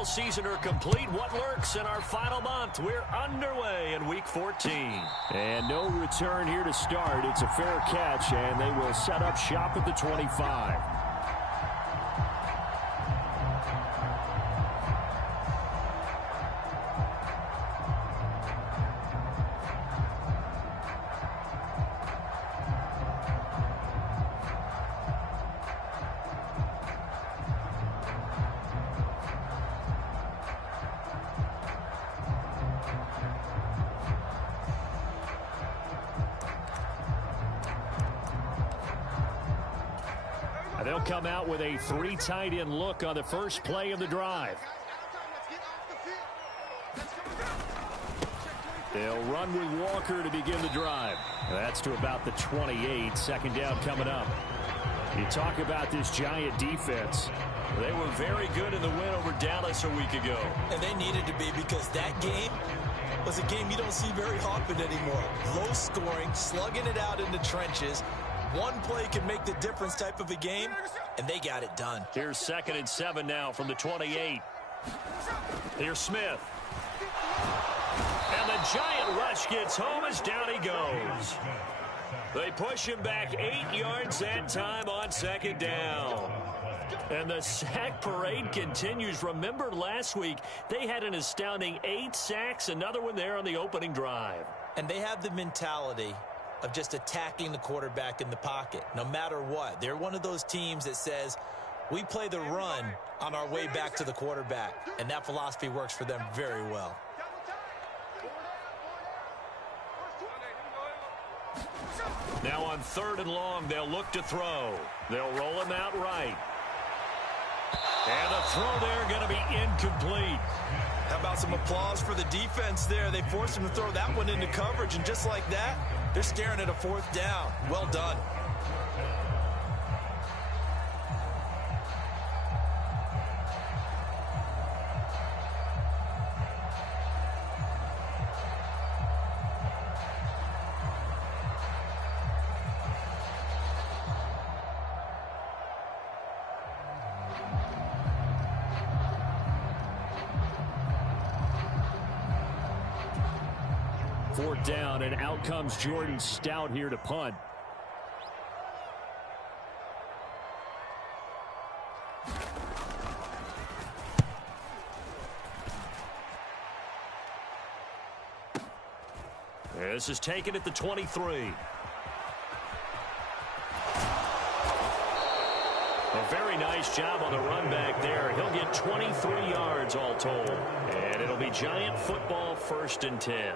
NFL seasoner complete. What lurks in our final month? We're underway in Week 14. And no return here to start. It's a fair catch, and they will set up shop at the 25. They'll come out with a 3 tight end look on the first play of the drive. They'll run with Walker to begin the drive. That's to about the 28. Second down coming up. You talk about this Giant defense. They were very good in the win over Dallas a week ago. And they needed to be, because that game was a game you don't see very often anymore. Low scoring, slugging it out in the trenches. One play can make the difference type of a game, and they got it done. Here's 2nd and 7 now from the 28. Here's Smith. And the Giant rush gets home as down he goes. They push him back 8 yards that time on 2nd down. And the sack parade continues. Remember last week, they had an astounding 8 sacks, another one there on the opening drive. And they have the mentality of just attacking the quarterback in the pocket, no matter what. They're one of those teams that says, we play the run on our way back to the quarterback, and that philosophy works for them very well. Now on 3rd and long, they'll look to throw. They'll roll him out right. And the throw there going to be incomplete. How about some applause for the defense there? They forced him to throw that one into coverage, and just like that, they're staring at a 4th down. Well done. Fourth down, and out comes Jordan Stout here to punt. This is taken at the 23. A very nice job on the run back there. He'll get 23 yards all told. And it'll be Giant football, 1st and 10.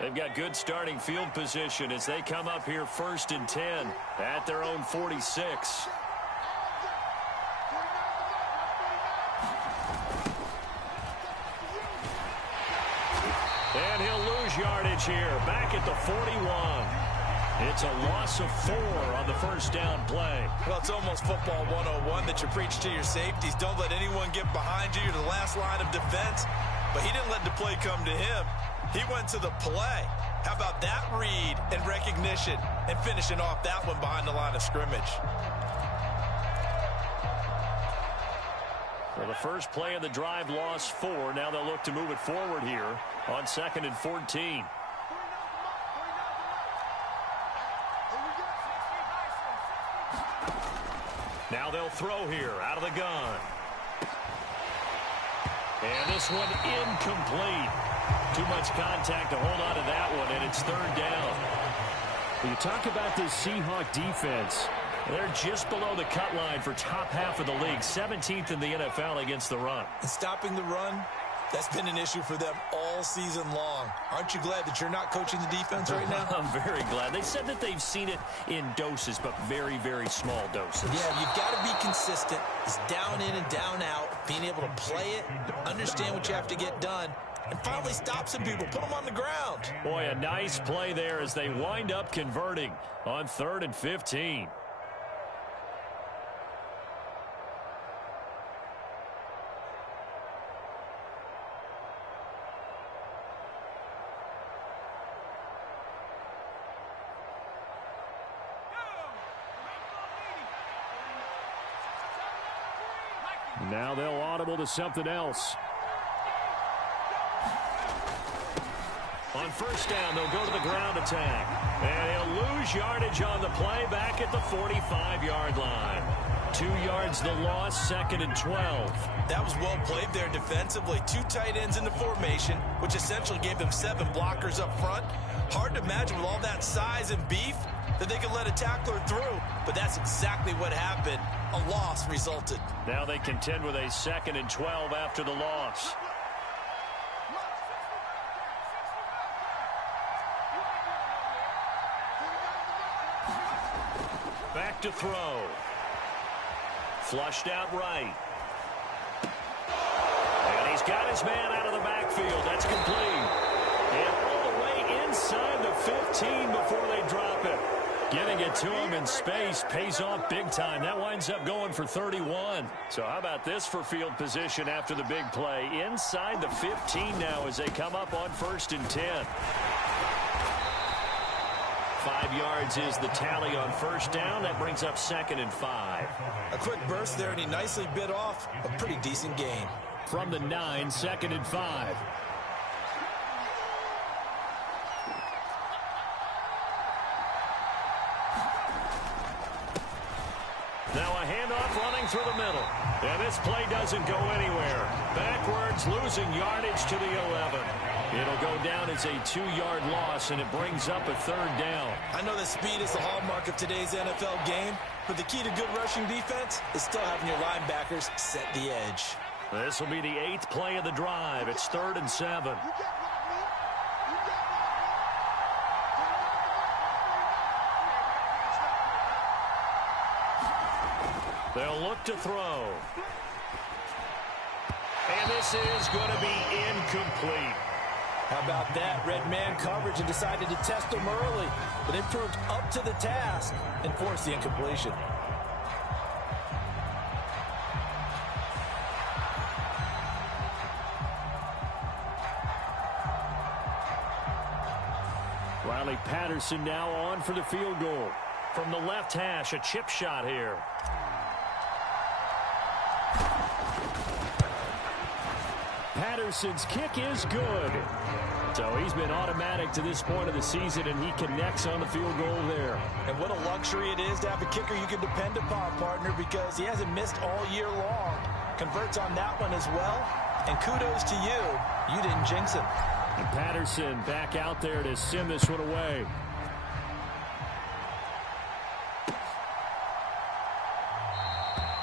They've got good starting field position as they come up here 1st and 10 at their own 46. And he'll lose yardage here, back at the 41. It's a loss of 4 on the 1st down play. Well, it's almost football 101 that you preach to your safeties. Don't let anyone get behind you. You're the last line of defense. But he didn't let the play come to him. He went to the play. How about that read and recognition and finishing off that one behind the line of scrimmage? Well, the first play of the drive lost 4. Now they'll look to move it forward here on 2nd and 14. Now they'll throw here out of the gun. And this one incomplete. Too much contact to hold on to that one, and it's 3rd down. You talk about this Seahawk defense. They're just below the cut line for top half of the league, 17th in the NFL against the run. And stopping the run, that's been an issue for them all season long. Aren't you glad that you're not coaching the defense right now? I'm very glad. They said that they've seen it in doses, but very, very small doses. Yeah, you've got to be consistent. It's down in and down out, being able to play it, understand what you have to get done, and finally stop some people, put them on the ground. Boy, a nice play there as they wind up converting on 3rd and 15. Now they'll audible to something else. On first down, they'll go to the ground attack. And he'll lose yardage on the play back at the 45-yard line. 2 yards the loss, 2nd and 12. That was well played there defensively. 2 tight ends in the formation, which essentially gave them 7 blockers up front. Hard to imagine with all that size and beef that they could let a tackler through. But that's exactly what happened. A loss resulted. Now they contend with a 2nd and 12 after the loss. Back to throw. Flushed out right. And he's got his man out of the backfield. That's complete. And all the way inside the 15 before they drop it. Getting it to him in space pays off big time. That winds up going for 31. So how about this for field position after the big play? Inside the 15 now as they come up on 1st and 10. 5 yards is the tally on first down. That brings up 2nd and 5. A quick burst there, and he nicely bit off a pretty decent gain. From the 9, 2nd and 5. Now a handoff running through the middle. And this play doesn't go anywhere. Backwards, losing yardage to the 11. It'll go down as a 2-yard loss, and it brings up a 3rd down. I know that speed is the hallmark of today's NFL game, but the key to good rushing defense is still having your linebackers set the edge. This will be the 8th play of the drive. It's 3rd and 7. They'll look to throw. And this is going to be incomplete. How about that? Red man coverage and decided to test them early. But they proved up to the task and forced the incompletion. Riley Patterson now on for the field goal. From the left hash, a chip shot here. Patterson's kick is good. So he's been automatic to this point of the season, and he connects on the field goal there. And what a luxury it is to have a kicker you can depend upon, partner, because he hasn't missed all year long. Converts on that one as well. And kudos to you. You didn't jinx him. And Patterson back out there to send this one away.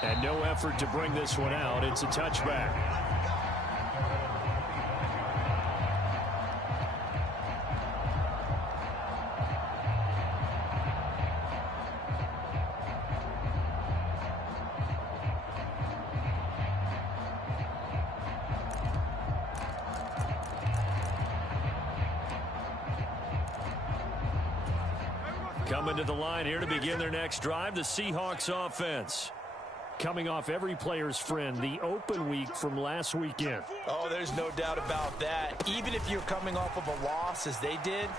And no effort to bring this one out. It's a touchback. Coming to the line here to begin their next drive, the Seahawks offense. Coming off every player's friend, the open week from last weekend. Oh, there's no doubt about that. Even if you're coming off of a loss as they did,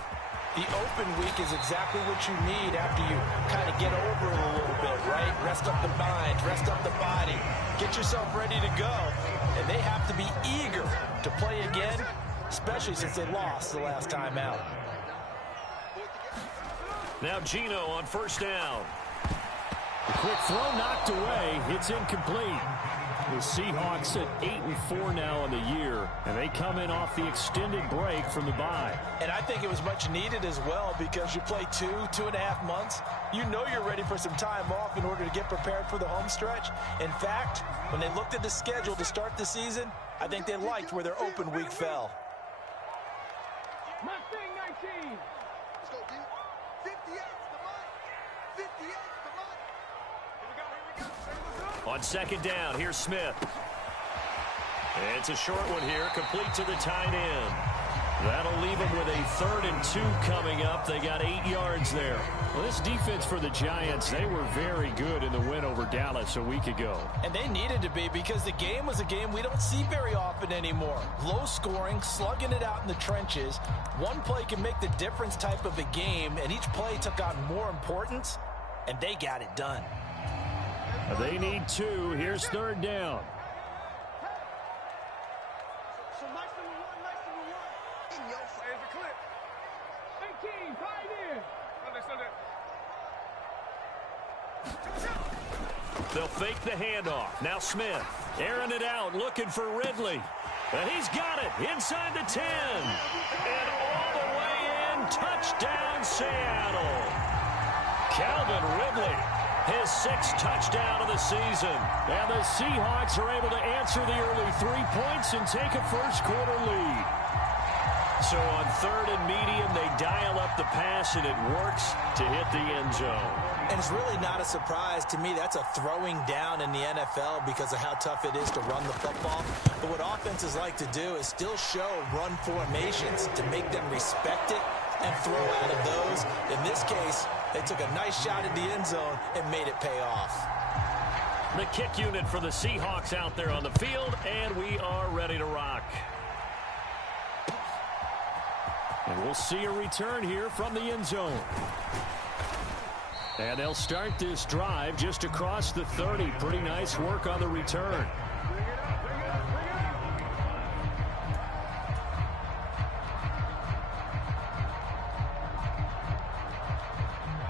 the open week is exactly what you need after you kind of get over it a little bit, right? Rest up the mind, rest up the body, get yourself ready to go. And they have to be eager to play again, especially since they lost the last time out. Now Geno on first down. A quick throw knocked away. It's incomplete. The Seahawks at 8-4 now on the year, and they come in off the extended break from the bye. And I think it was much needed as well, because you play 2.5 months. You know you're ready for some time off in order to get prepared for the home stretch. In fact, when they looked at the schedule to start the season, I think they liked where their open week fell. Mustang 19. Let's go, D. 58's the money. 58's the money. Here we go. On second down, here's Smith. It's a short one here, complete to the tight end. That'll leave them with a 3rd and 2 coming up. They got 8 yards there. Well, this defense for the Giants, they were very good in the win over Dallas a week ago. And they needed to be, because the game was a game we don't see very often anymore. Low scoring, slugging it out in the trenches. One play can make the difference type of a game, and each play took on more importance, and they got it done. They need 2. Here's 3rd down. They'll fake the handoff. Now Smith airing it out, looking for Ridley. And he's got it inside the 10. And all the way in, touchdown Seattle. Calvin Ridley, his 6th touchdown of the season. And the Seahawks are able to answer the early 3 points and take a first-quarter lead. So on 3rd and medium, they dial up the pass, and it works to hit the end zone. And it's really not a surprise to me. That's a throwing down in the NFL because of how tough it is to run the football. But what offenses like to do is still show run formations to make them respect it and throw out of those. In this case, they took a nice shot at the end zone and made it pay off. The kick unit for the Seahawks out there on the field, and we are ready to rock. And we'll see a return here from the end zone. And they'll start this drive just across the 30. Pretty nice work on the return.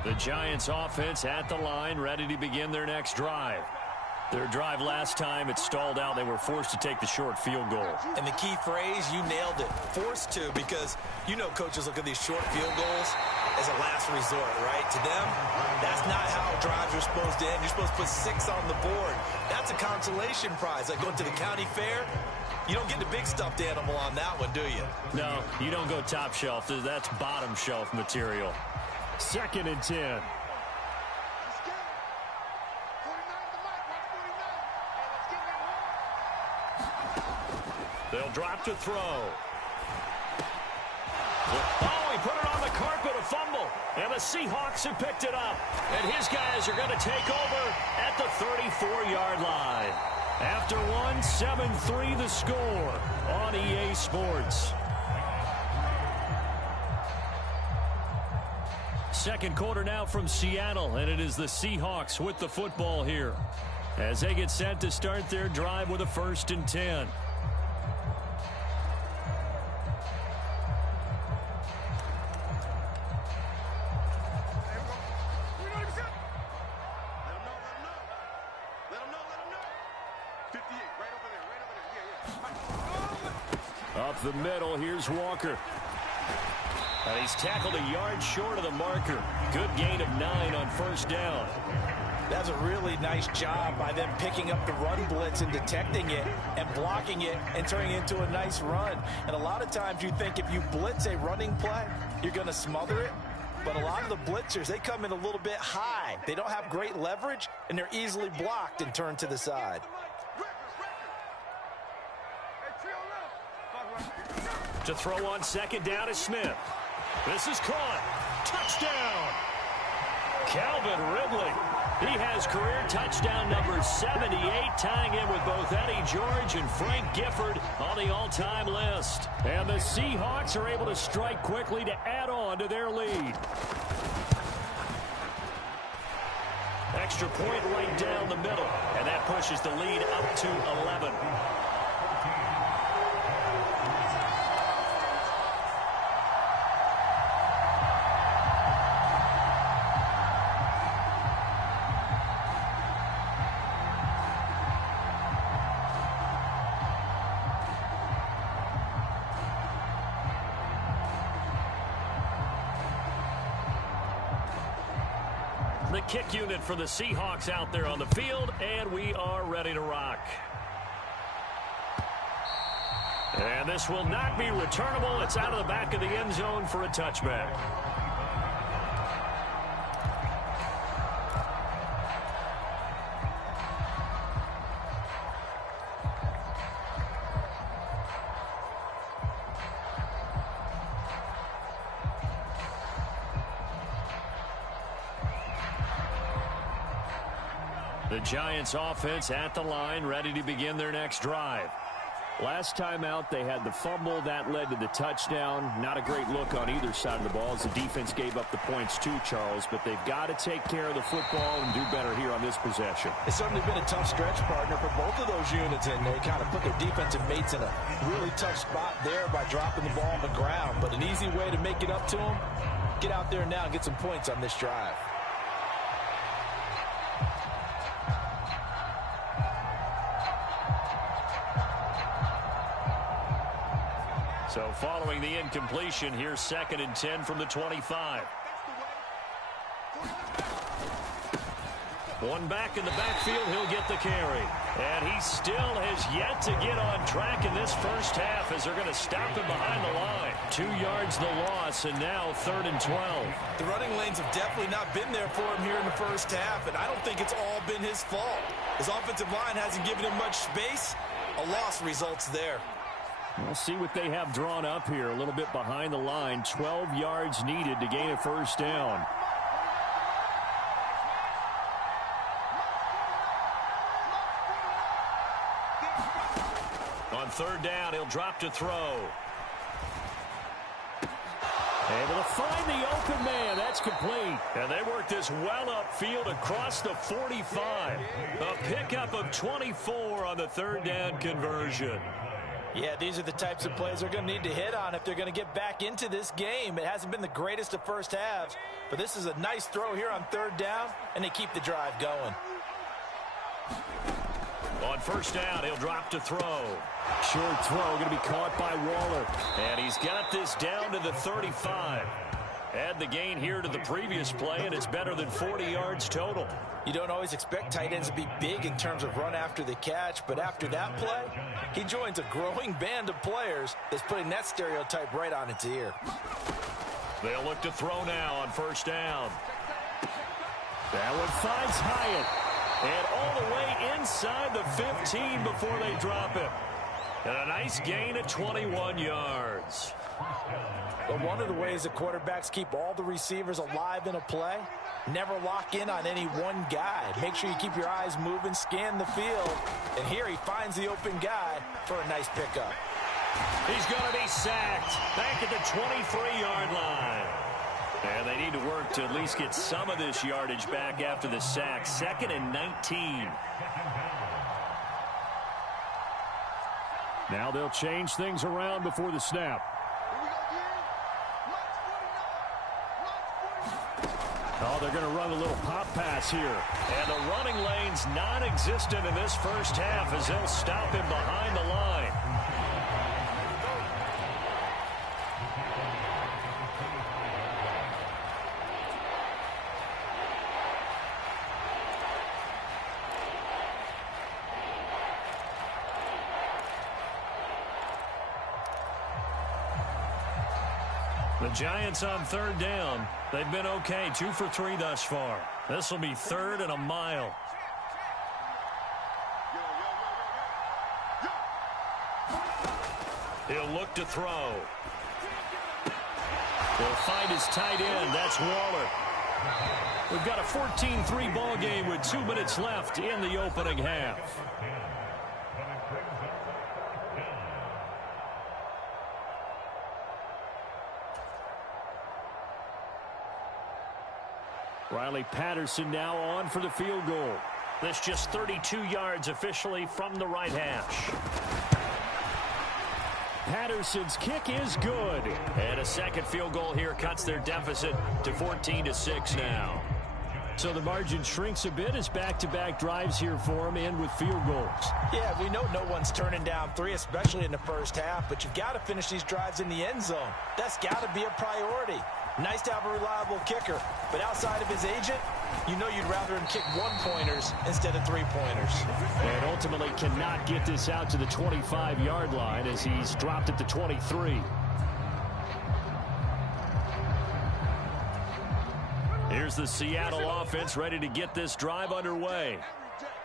The Giants offense at the line, ready to begin their next drive. Their drive last time, it stalled out. They were forced to take the short field goal. And the key phrase, you nailed it. Forced to, because you know coaches look at these short field goals as a last resort, right? To them, that's not how drives are supposed to end. You're supposed to put 6 on the board. That's a consolation prize. Like going to the county fair, you don't get the big stuffed animal on that one, do you? No, you don't go top shelf. That's bottom shelf material. 2nd and 10. They'll drop to throw. Oh, he put it on the carpet, a fumble. And the Seahawks have picked it up. And his guys are going to take over at the 34-yard line. After one, 7-3 the score on EA Sports. Second quarter now from Seattle, and it is the Seahawks with the football here as they get set to start their drive with a 1st and 10. Up the middle, here's Walker. And he's tackled a yard short of the marker. Good gain of 9 on 1st down. That's a really nice job by them picking up the run blitz and detecting it and blocking it and turning it into a nice run. And a lot of times you think if you blitz a running play, you're going to smother it. But a lot of the blitzers, they come in a little bit high. They don't have great leverage, and they're easily blocked and turned to the side. To throw on 2nd down is Smith. This is caught. Touchdown! Calvin Ridley. He has career touchdown number 78, tying in with both Eddie George and Frank Gifford on the all-time list. And the Seahawks are able to strike quickly to add on to their lead. Extra point right down the middle, and that pushes the lead up to 11. The kick unit for the Seahawks out there on the field, and we are ready to rock. And this will not be returnable. It's out of the back of the end zone for a touchback. The Giants offense at the line, ready to begin their next drive. Last time out, they had the fumble. That led to the touchdown. Not a great look on either side of the ball as the defense gave up the points too, Charles. But they've got to take care of the football and do better here on this possession. It's certainly been a tough stretch, partner, for both of those units, and they kind of put their defensive mates in a really tough spot there by dropping the ball on the ground. But an easy way to make it up to them, get out there now and get some points on this drive. So following the incompletion, here's 2nd and 10 from the 25. One back in the backfield, he'll get the carry. And he still has yet to get on track in this first half as they're going to stop him behind the line. 2 yards the loss, and now 3rd and 12. The running lanes have definitely not been there for him here in the first half, and I don't think it's all been his fault. His offensive line hasn't given him much space. A loss results there. We'll see what they have drawn up here. A little bit behind the line. 12 yards needed to gain a first down. On 3rd down, he'll drop to throw. Able to find the open man. That's complete. And they work this well upfield across the 45. A pickup of 24 on the 3rd down conversion. Yeah, these are the types of plays they're going to need to hit on if they're going to get back into this game. It hasn't been the greatest of first halves, but this is a nice throw here on 3rd down, and they keep the drive going. On 1st down, he'll drop to throw. Short throw going to be caught by Waller. And he's got this down to the 35. Add the gain here to the previous play, and it's better than 40 yards total. You don't always expect tight ends to be big in terms of run after the catch, but after that play, he joins a growing band of players that's putting that stereotype right on its ear. They'll look to throw now on 1st down. That one finds Hyatt. And all the way inside the 15 before they drop him. And a nice gain of 21 yards. But one of the ways the quarterbacks keep all the receivers alive in a play, never lock in on any one guy. Make sure you keep your eyes moving, scan the field. And here he finds the open guy for a nice pickup. He's going to be sacked back at the 23-yard line. And they need to work to at least get some of this yardage back after the sack. 2nd and 19. Now they'll change things around before the snap. Oh, they're going to run a little pop pass here. And the running lane's non-existent in this first half as they'll stop him behind the line. The Giants on 3rd down. They've been okay, 2 for 3 thus far. This will be 3rd and a mile. He'll look to throw. He'll find his tight end. That's Waller. We've got a 14-3 ball game with 2 minutes left in the opening half. Riley Patterson now on for the field goal. This just 32 yards officially from the right hash. Patterson's kick is good. And a second field goal here cuts their deficit to 14-6 now. So the margin shrinks a bit as back-to-back drives here for him and with field goals. Yeah, we know no one's turning down 3, especially in the first half, but you've got to finish these drives in the end zone. That's got to be a priority. Nice to have a reliable kicker, but outside of his agent, you know you'd rather him kick 1-pointers instead of 3-pointers. And ultimately cannot get this out to the 25-yard line as he's dropped at the 23. Here's the Seattle offense ready to get this drive underway.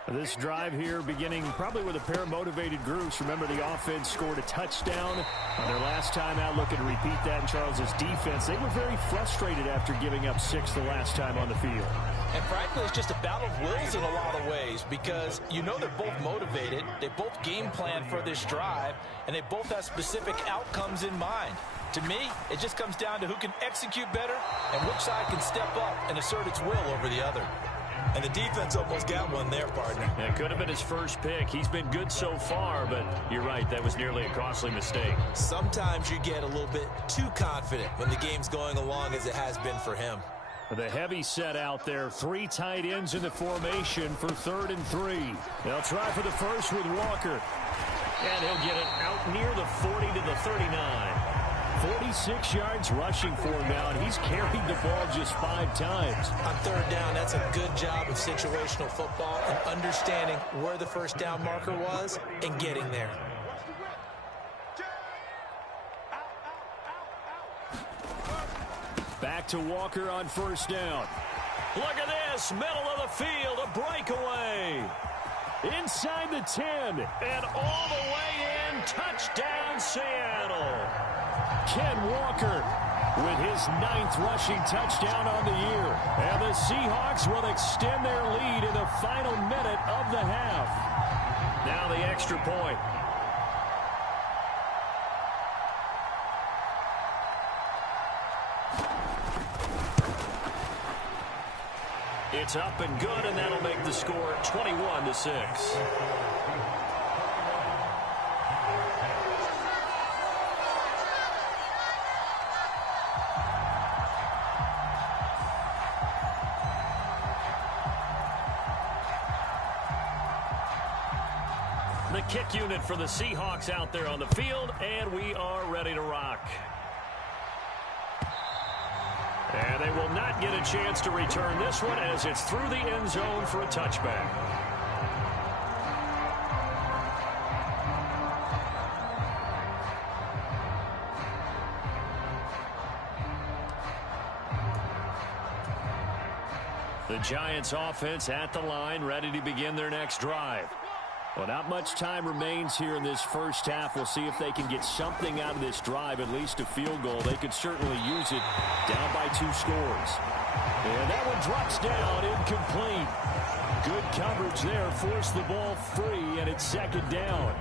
This drive here beginning probably with a pair of motivated groups. Remember, the offense scored a touchdown on their last time out, looking to repeat that in Charles's defense. They were very frustrated after giving up 6 the last time on the field. And frankly, it's just a battle of wills in a lot of ways because you know they're both motivated, they both game plan for this drive, and they both have specific outcomes in mind. To me, it just comes down to who can execute better and which side can step up and assert its will over the other. And the defense almost got one there, partner. It could have been his first pick. He's been good so far, but you're right, that was nearly a costly mistake. Sometimes you get a little bit too confident when the game's going along as it has been for him. The heavy set out there. 3 tight ends in the formation for 3rd and 3. They'll try for the first with Walker. And he'll get it out near the 40 to the 39. 46 yards rushing for him now, and he's carried the ball just 5 times. On 3rd down, that's a good job of situational football and understanding where the first down marker was and getting there. Back to Walker on 1st down. Look at this, middle of the field, a breakaway. Inside the 10. And all the way in, touchdown Seattle. Ken Walker with his 9th rushing touchdown on the year. And the Seahawks will extend their lead in the final minute of the half. Now the extra point. It's up and good, and that'll make the score 21-6. The kick unit for the Seahawks out there on the field, and we are ready to rock. And they will not get a chance to return this one as it's through the end zone for a touchback. The Giants offense at the line, ready to begin their next drive. Well, not much time remains here in this first half. We'll see if they can get something out of this drive, at least a field goal. They could certainly use it down by 2 scores. And that one drops down, incomplete. Good coverage there, forced the ball free, and it's 2nd down.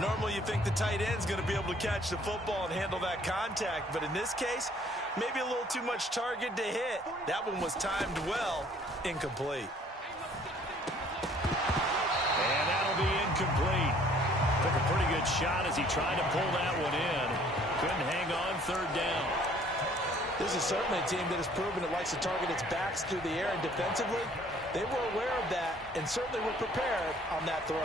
Normally you think the tight end's going to be able to catch the football and handle that contact, but in this case, maybe a little too much target to hit. That one was timed well, incomplete. Incomplete. Took a pretty good shot as he tried to pull that one in. Couldn't hang on 3rd down. This is certainly a team that has proven it likes to target its backs through the air, and defensively, they were aware of that and certainly were prepared on that throw.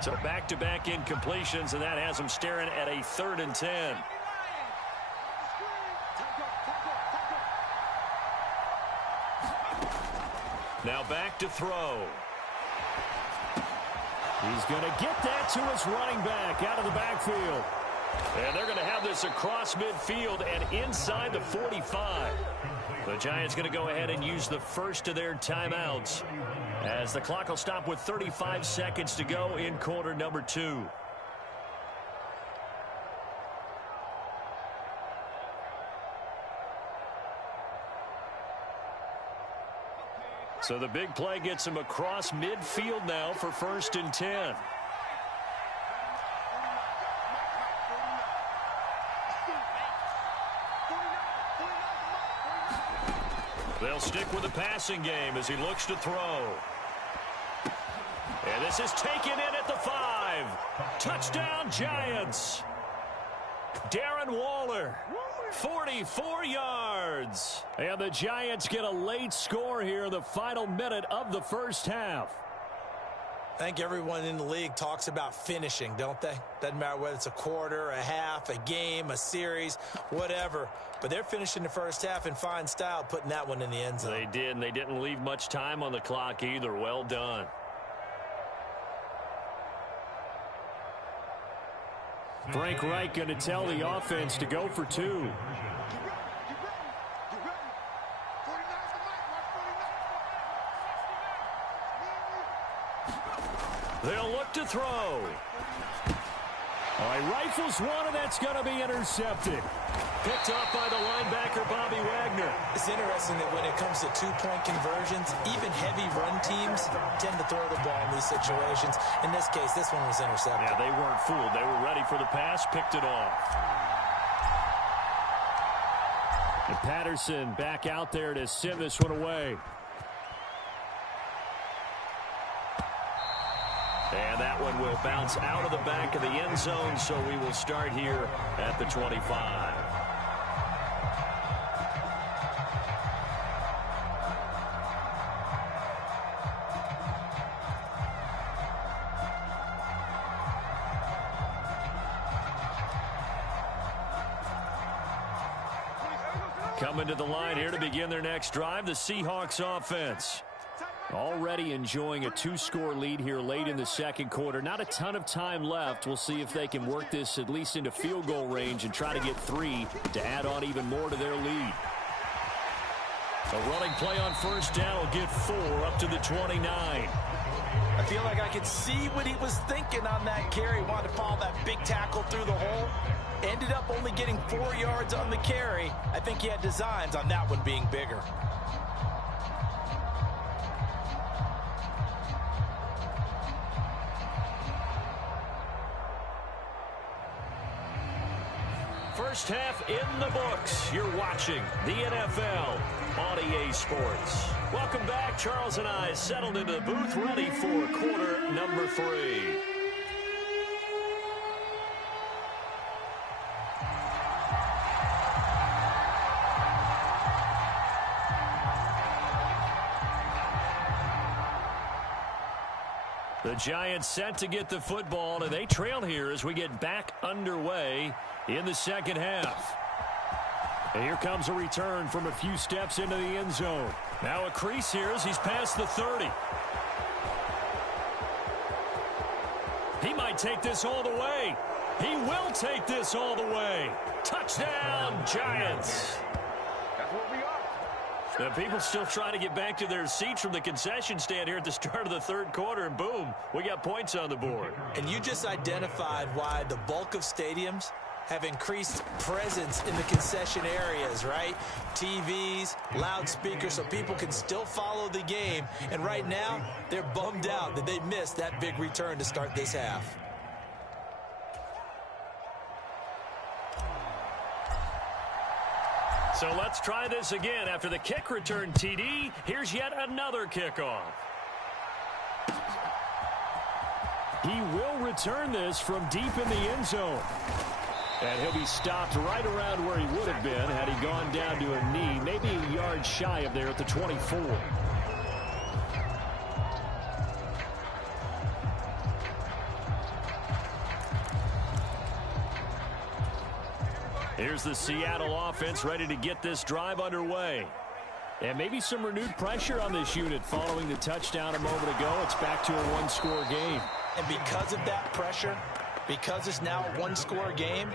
So back-to-back incompletions, and that has them staring at a 3rd and 10. Now back to throw. He's going to get that to his running back out of the backfield. And they're going to have this across midfield and inside the 45. The Giants going to go ahead and use the first of their timeouts as the clock will stop with 35 seconds to go in quarter number 2. So the big play gets him across midfield now for 1st and 10. They'll stick with the passing game as he looks to throw. And this is taken in at the 5. Touchdown Giants. Darren Waller. 44 yards. And the Giants get a late score here in the final minute of the first half. I think everyone in the league talks about finishing, don't they? Doesn't matter whether it's a quarter, a half, a game, a series, whatever. But they're finishing the first half in fine style, putting that one in the end zone. They did, and they didn't leave much time on the clock either. Well done. Frank Reich going to tell the offense to go for 2. They'll look to throw. All right, rifles one, and that's going to be intercepted. Picked off by the linebacker, Bobby Wagner. It's interesting that when it comes to two-point conversions, even heavy run teams tend to throw the ball in these situations. In this case, this one was intercepted. Yeah, they weren't fooled. They were ready for the pass, picked it off. And Patterson back out there to send this one away. And that one will bounce out of the back of the end zone, so we will start here at the 25. Coming to the line here to begin their next drive, the Seahawks offense. Already enjoying a 2-score lead here late in the second quarter. Not a ton of time left. We'll see if they can work this at least into field goal range and try to get 3 to add on even more to their lead. A running play on first down will get 4 up to the 29. I feel like I could see what he was thinking on that carry. Wanted to follow that big tackle through the hole. Ended up only getting 4 yards on the carry. I think he had designs on that one being bigger. First half in the books. You're watching the NFL on EA Sports. Welcome back. Charles and I settled into the booth, ready for quarter number 3. The Giants set to get the football, and they trail here as we get back underway in the second half. And here comes a return from a few steps into the end zone. Now a crease here as he's past the 30. He might take this all the way. He will take this all the way. Touchdown, Giants. That's what we are. The people still trying to get back to their seats from the concession stand here at the start of the third quarter, and boom, we got points on the board. And you just identified why the bulk of stadiums have increased presence in the concession areas, right? TVs, loudspeakers, so people can still follow the game. And right now, they're bummed out that they missed that big return to start this half. So let's try this again. After the kick return TD, here's yet another kickoff. He will return this from deep in the end zone. And he'll be stopped right around where he would have been had he gone down to a knee, maybe a yard shy of there at the 24. Here's the Seattle offense ready to get this drive underway. And maybe some renewed pressure on this unit following the touchdown a moment ago. It's back to a one-score game. And because of that pressure, because it's now a one-score game,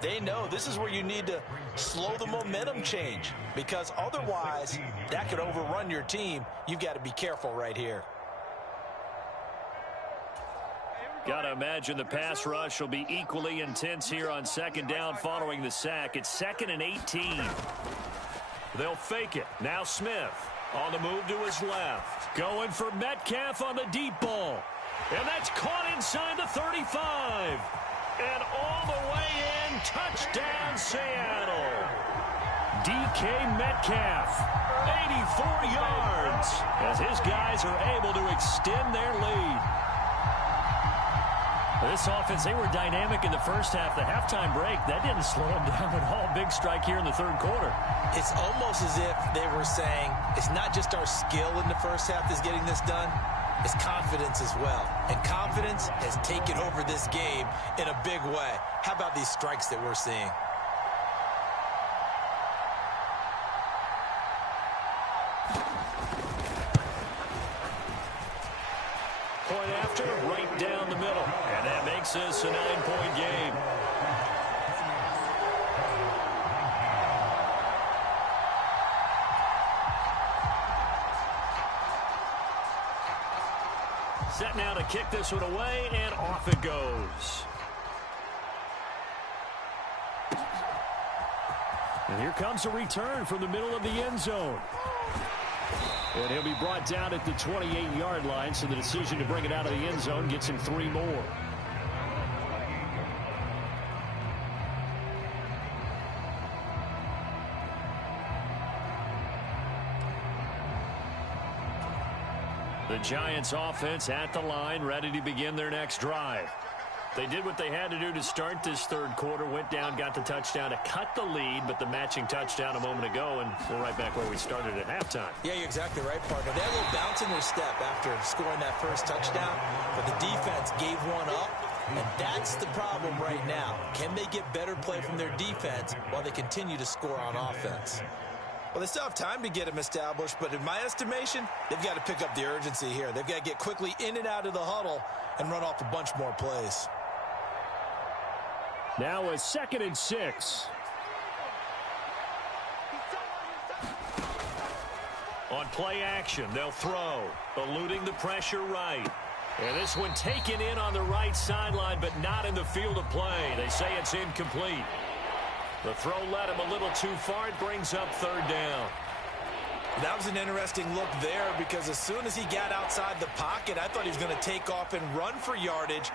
they know this is where you need to slow the momentum change, because otherwise that could overrun your team. You've got to be careful right here. Got to imagine the pass rush will be equally intense here on second down following the sack. It's 2nd and 18. They'll fake it. Now Smith on the move to his left. Going for Metcalf on the deep ball. And that's caught inside the 35. And all the way in, touchdown Seattle. DK Metcalf, 84 yards, as his guys are able to extend their lead. This offense, they were dynamic in the first half. The halftime break, that didn't slow them down at all. Big strike here in the third quarter. It's almost as if they were saying, it's not just our skill in the first half that's getting this done, it's confidence as well. And confidence has taken over this game in a big way. How about these strikes that we're seeing? Point after, right down the middle. And that makes this a 9-point game. Set now to kick this one away, and off it goes. And here comes a return from the middle of the end zone. And he'll be brought down at the 28-yard line, so the decision to bring it out of the end zone gets him 3 more. The Giants offense at the line, ready to begin their next drive. They did what they had to do to start this third quarter, went down, got the touchdown to cut the lead, but the matching touchdown a moment ago, and we're right back where we started at halftime. Yeah, you're exactly right, partner. They had a little bounce in their step after scoring that first touchdown, but the defense gave one up, and that's the problem right now. Can they get better play from their defense while they continue to score on offense? Well, they still have time to get them established, but in my estimation, they've got to pick up the urgency here. They've got to get quickly in and out of the huddle and run off a bunch more plays. Now a 2nd and 6. On play action, they'll throw, eluding the pressure right. And this one taken in on the right sideline, but not in the field of play. They say it's incomplete. The throw led him a little too far. It brings up 3rd down. That was an interesting look there because as soon as he got outside the pocket, I thought he was going to take off and run for yardage.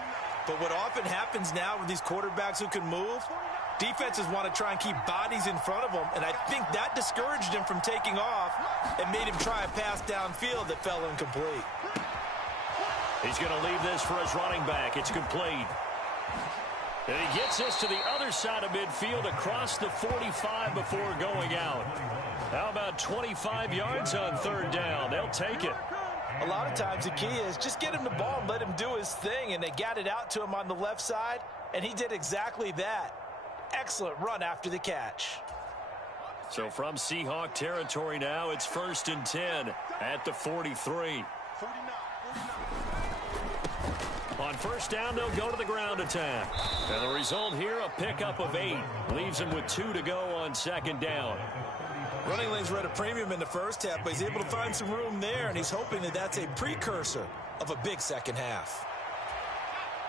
But what often happens now with these quarterbacks who can move, defenses want to try and keep bodies in front of them, and I think that discouraged him from taking off and made him try a pass downfield that fell incomplete. He's going to leave this for his running back. It's complete. And he gets this to the other side of midfield across the 45 before going out. How about 25 yards on 3rd down? They'll take it. A lot of times the key is just get him the ball and let him do his thing, and they got it out to him on the left side, and he did exactly that. Excellent run after the catch. So from Seahawk territory now, it's 1st and 10 at the 43. On 1st down, they'll go to the ground attack. And the result here, a pickup of 8. Leaves him with 2 to go on 2nd down. Running lanes were at a premium in the first half, but he's able to find some room there, and he's hoping that that's a precursor of a big second half.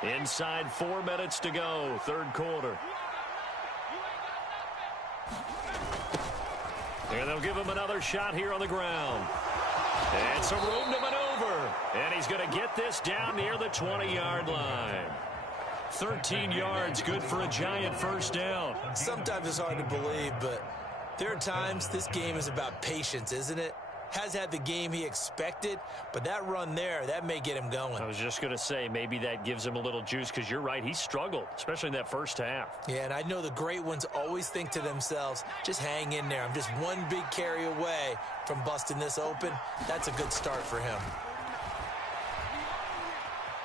Inside 4 minutes to go, 3rd quarter. And they'll give him another shot here on the ground. And some room to maneuver. And he's going to get this down near the 20-yard line. 13 yards, good for a Giant 1st down. Sometimes it's hard to believe, but there are times this game is about patience, isn't it? Has had the game he expected, but that run there, that may get him going. I was just going to say, maybe that gives him a little juice, because you're right, he struggled, especially in that first half. Yeah, and I know the great ones always think to themselves, just hang in there. I'm just one big carry away from busting this open. That's a good start for him.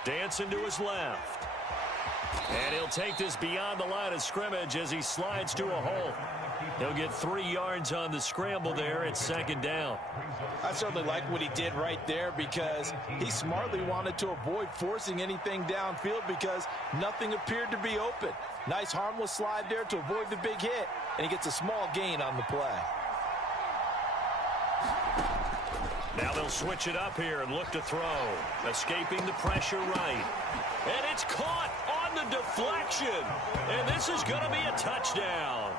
Dancing to his left. And he'll take this beyond the line of scrimmage as he slides to a halt. He'll get 3 yards on the scramble there at 2nd down. I certainly like what he did right there because he smartly wanted to avoid forcing anything downfield because nothing appeared to be open. Nice harmless slide there to avoid the big hit, and he gets a small gain on the play. Now they'll switch it up here and look to throw. Escaping the pressure right. And it's caught on the deflection. And this is going to be a touchdown.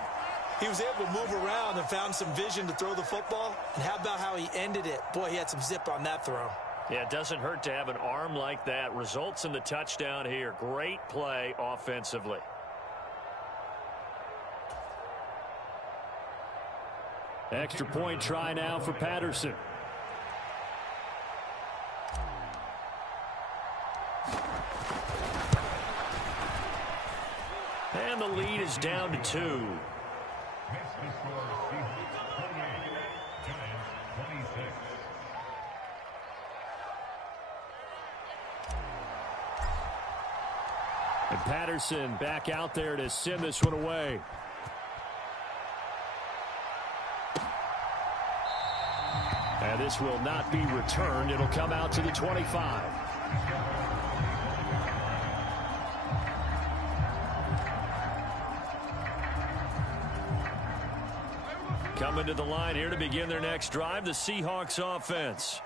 He was able to move around and found some vision to throw the football. And how about how he ended it? Boy, he had some zip on that throw. Yeah, it doesn't hurt to have an arm like that. Results in the touchdown here. Great play offensively. Extra point try now for Patterson. And the lead is down to 2. And Patterson back out there to send this one away. And this will not be returned. It'll come out to the 25. Coming to the line here to begin their next drive, the Seahawks offense.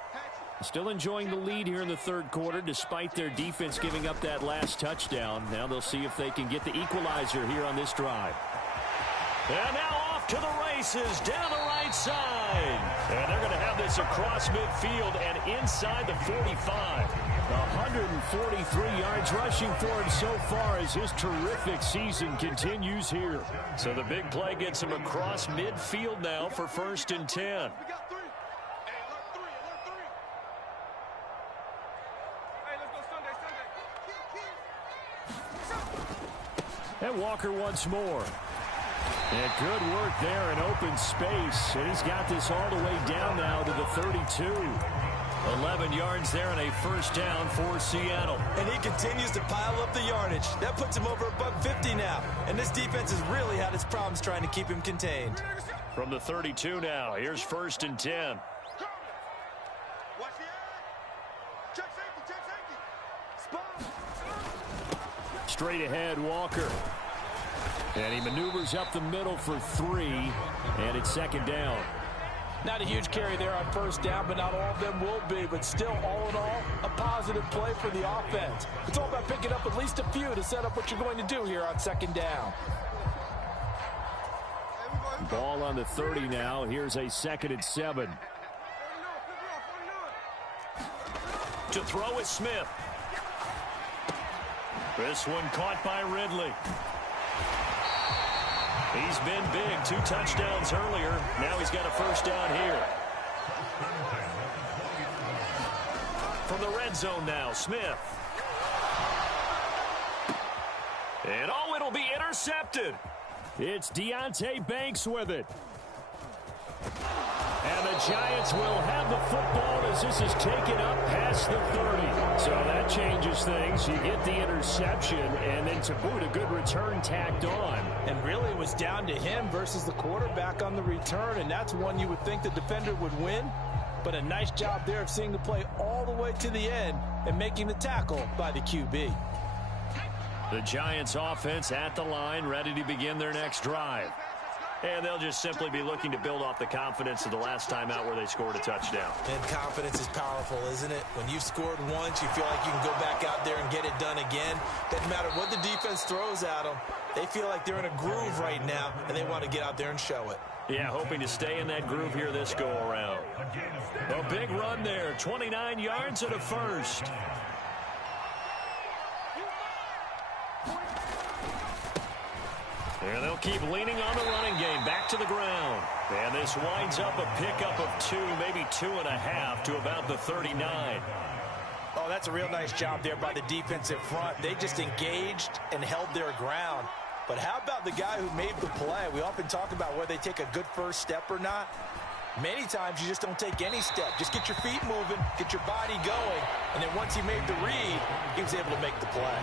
Still enjoying the lead here in the 3rd quarter despite their defense giving up that last touchdown. Now they'll see if they can get the equalizer here on this drive. And now off to the races down the right side. And they're going to have this across midfield and inside the 45. 143 yards rushing for him so far as his terrific season continues here. So the big play gets him across midfield now for 1st and 10. We got 3. Hey, alert 3, alert 3. Hey, let's go Sunday. And Walker once more. And good work there in open space. And he's got this all the way down now to the 32. 11 yards there and a 1st down for Seattle. And he continues to pile up the yardage. That puts him over $150 now. And this defense has really had its problems trying to keep him contained. From the 32 now, here's 1st and 10. Watch the eye. Check safety, Spot. Straight ahead, Walker. And he maneuvers up the middle for 3. And it's 2nd down. Not a huge carry there on 1st down, but not all of them will be. But still, all in all, a positive play for the offense. It's all about picking up at least a few to set up what you're going to do here on 2nd down. Ball on the 30 now. Here's a 2nd and 7. To throw is Smith. This one caught by Ridley. He's been big. 2 touchdowns earlier. Now he's got a 1st down here. From the red zone now, Smith. And oh, it'll be intercepted. It's Deonte Banks with it. And the Giants will have the football as this is taken up past the 30. So that changes things. You get the interception, and then to boot, a good return tacked on. And really, it was down to him versus the quarterback on the return, and that's one you would think the defender would win. But a nice job there of seeing the play all the way to the end and making the tackle by the QB. The Giants offense at the line, ready to begin their next drive. And they'll just simply be looking to build off the confidence of the last time out where they scored a touchdown. And confidence is powerful, isn't it? When you've scored once, you feel like you can go back out there and get it done again. Doesn't matter what the defense throws at them. They feel like they're in a groove right now, and they want to get out there and show it. Yeah, hoping to stay in that groove here this go-around. A big run there, 29 yards and a 1st. And they'll keep leaning on the running game back to the ground. And this winds up a pickup of 2, maybe 2.5 to about the 39. Oh, that's a real nice job there by the defensive front. They just engaged and held their ground. But how about the guy who made the play? We often talk about whether they take a good first step or not. Many times you just don't take any step. Just get your feet moving, get your body going, and then once he made the read, he was able to make the play.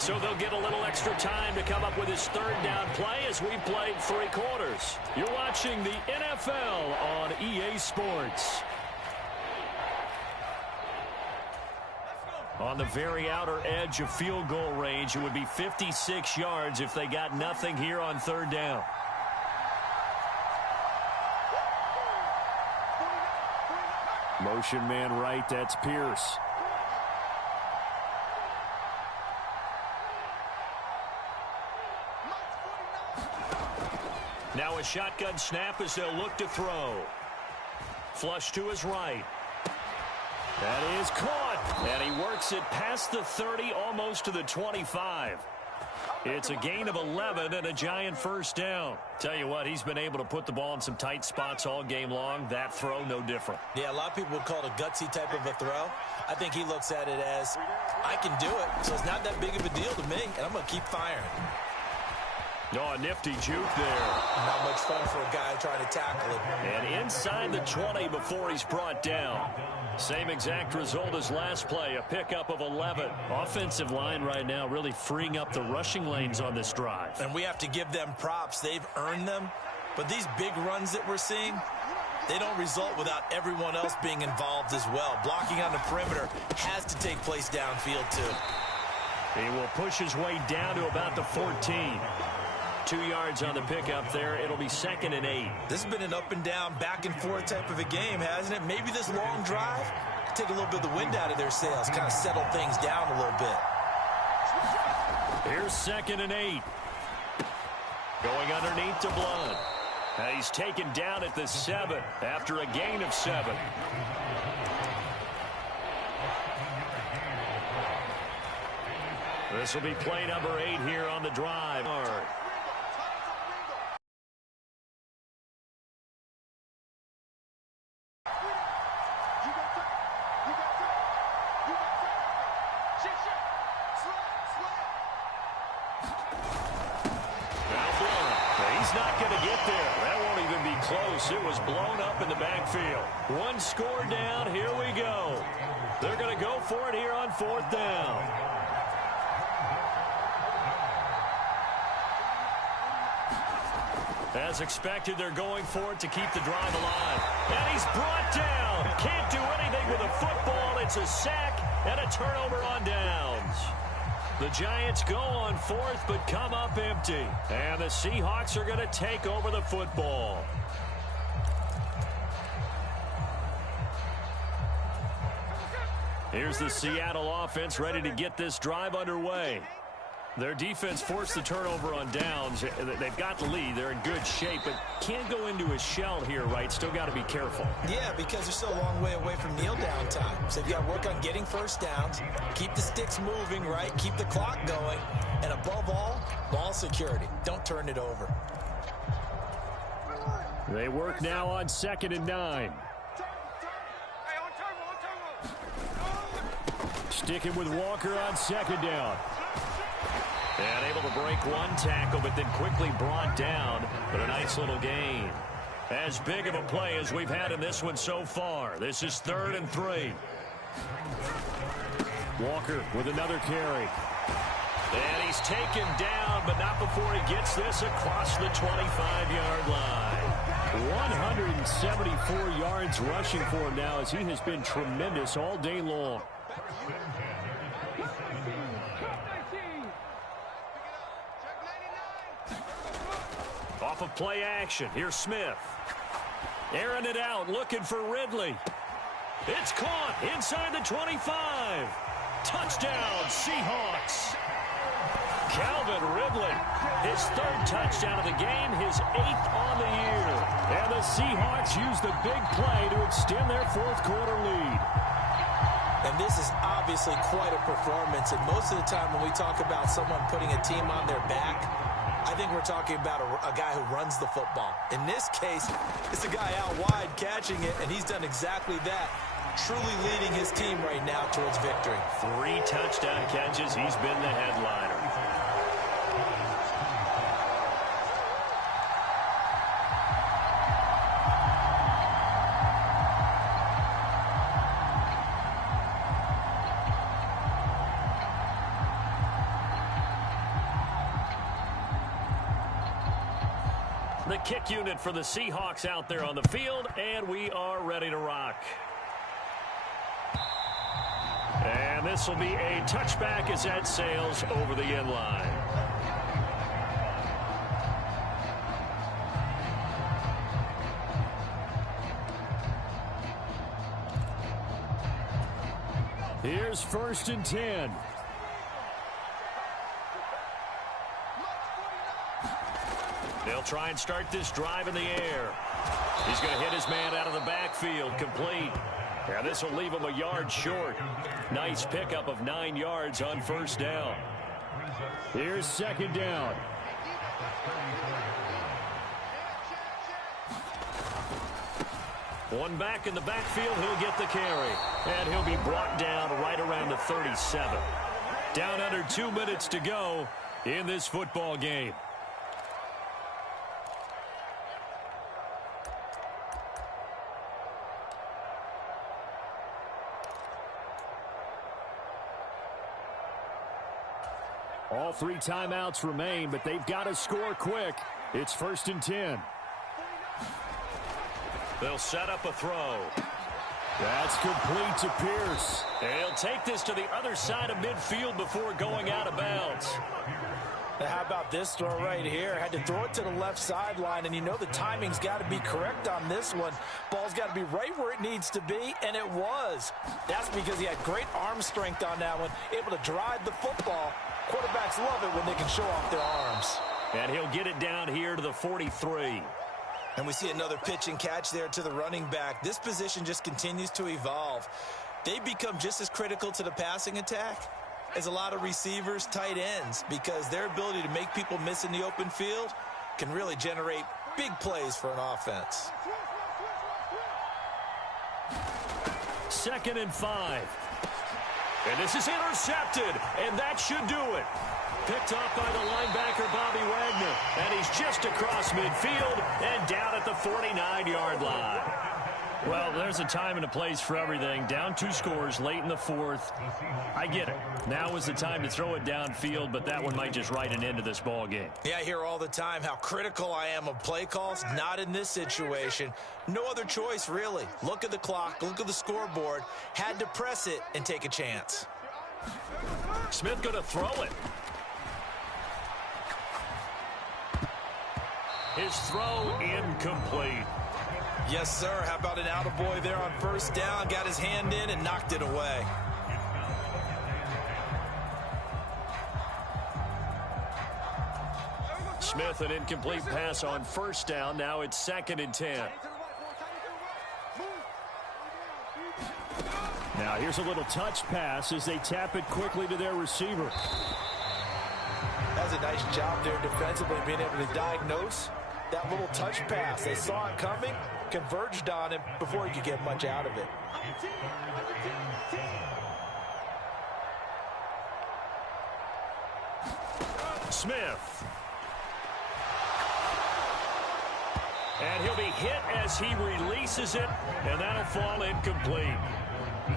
So they'll get a little extra time to come up with his 3rd down play as we played 3 quarters. You're watching the NFL on EA Sports. On the very outer edge of field goal range, it would be 56 yards if they got nothing here on 3rd down. Motion man right, that's Pierce. Now a shotgun snap as they'll look to throw. Flush to his right. That is caught. And he works it past the 30, almost to the 25. It's a gain of 11 and a Giant 1st down. Tell you what, he's been able to put the ball in some tight spots all game long. That throw, no different. Yeah, a lot of people would call it a gutsy type of a throw. I think he looks at it as, I can do it, so it's not that big of a deal to me, and I'm going to keep firing. Oh, a nifty juke there. Not much fun for a guy trying to tackle it. And inside the 20 before he's brought down. Same exact result as last play, a pickup of 11. Offensive line right now really freeing up the rushing lanes on this drive. And we have to give them props. They've earned them. But these big runs that we're seeing, they don't result without everyone else being involved as well. Blocking on the perimeter has to take place downfield too. He will push his way down to about the 14. 2 yards on the pickup there. It'll be 2nd and 8. This has been an up and down, back and forth type of a game, hasn't it? Maybe this long drive take a little bit of the wind out of their sails, kind of settle things down a little bit. Here's 2nd and 8. Going underneath to Blount. He's taken down at the 7 after a gain of 7. This will be play number 8 here on the drive. He's not going to get there. That won't even be close. It was blown up in the backfield. One score down. Here we go. They're going to go for it here on 4th down. As expected, they're going for it to keep the drive alive. And he's brought down. Can't do anything with a football. It's a sack and a turnover on downs. The Giants go on 4th, but come up empty. And the Seahawks are going to take over the football. Here's the Seattle offense ready to get this drive underway. Their defense forced the turnover on downs. They've got the lead. They're in good shape, but can't go into a shell here, right? Still got to be careful. Yeah, because they're still a long way away from kneel down time. So you've got to work on getting first downs, keep the sticks moving, right? Keep the clock going, and above all, ball security. Don't turn it over. They work now on 2nd and 9. Sticking with Walker on 2nd down. And able to break one tackle, but then quickly brought down. But a nice little gain. As big of a play as we've had in this one so far. This is 3rd and 3. Walker with another carry. And he's taken down, but not before he gets this across the 25-yard line. 174 yards rushing for him now, as he has been tremendous all day long. Off of play action. Here's Smith. Airing it out, looking for Ridley. It's caught inside the 25. Touchdown, Seahawks. Calvin Ridley, his 3rd touchdown of the game, his 8th on the year. And the Seahawks use the big play to extend their 4th quarter lead. And this is obviously quite a performance. And most of the time when we talk about someone putting a team on their back, I think we're talking about a guy who runs the football. In this case, it's a guy out wide catching it, and he's done exactly that, truly leading his team right now towards victory. 3 touchdown catches. He's been the headliner. The kick unit for the Seahawks out there on the field, and we are ready to rock. And this will be a touchback as that sails over the end line. Here's 1st and 10. They'll try and start this drive in the air. He's going to hit his man out of the backfield, complete. And this will leave him a yard short. Nice pickup of 9 yards on 1st down. Here's 2nd down. One back in the backfield, he'll get the carry. And he'll be brought down right around the 37. Down under 2 minutes to go in this football game. All 3 timeouts remain, but they've got to score quick. It's 1st and 10. They'll set up a throw. That's complete to Pierce. They'll take this to the other side of midfield before going out of bounds. And how about this throw right here? Had to throw it to the left sideline, and you know the timing's got to be correct on this one. Ball's got to be right where it needs to be, and it was. That's because he had great arm strength on that one, able to drive the football. Quarterbacks love it when they can show off their arms. And he'll get it down here to the 43. And we see another pitch and catch there to the running back. This position just continues to evolve. They become just as critical to the passing attack as a lot of receivers, tight ends, because their ability to make people miss in the open field can really generate big plays for an offense. 2nd and 5. And this is intercepted, and that should do it. Picked off by the linebacker, Bobby Wagner. And he's just across midfield and down at the 49-yard line. Well, there's a time and a place for everything. Down 2 scores late in the 4th. I get it. Now is the time to throw it downfield, but that one might just write an end to this ball game. Yeah, I hear all the time how critical I am of play calls. Not in this situation. No other choice, really. Look at the clock. Look at the scoreboard. Had to press it and take a chance. Smith going to throw it. His throw incomplete. Yes, sir. How about an attaboy there on 1st down? Got his hand in and knocked it away. Smith, an incomplete pass on 1st down. Now it's 2nd and 10. Now here's a little touch pass as they tap it quickly to their receiver. That's a nice job there defensively, being able to diagnose that little touch pass. They saw it coming, converged on him before he could get much out of it. Smith. And he'll be hit as he releases it, and that'll fall incomplete.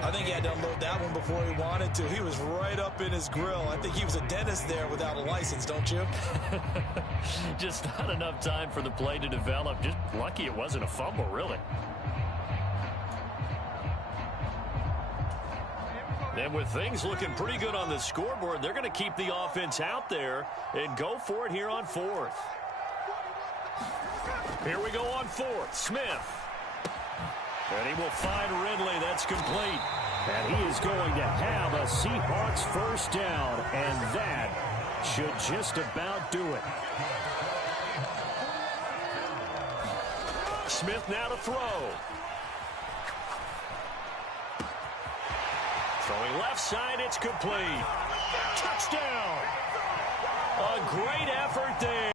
I think he had to unload that one before he wanted to. He was right up in his grill. I think he was a dentist there without a license, don't you? Just not enough time for the play to develop. Just lucky it wasn't a fumble, really. And with things looking pretty good on the scoreboard, they're going to keep the offense out there and go for it here on 4th. Here we go on 4th. Smith. And he will find Ridley. That's complete. And he is going to have a Seahawks 1st down, and that should just about do it. Smith now to throw. Throwing left side, it's complete. Touchdown. A great effort there.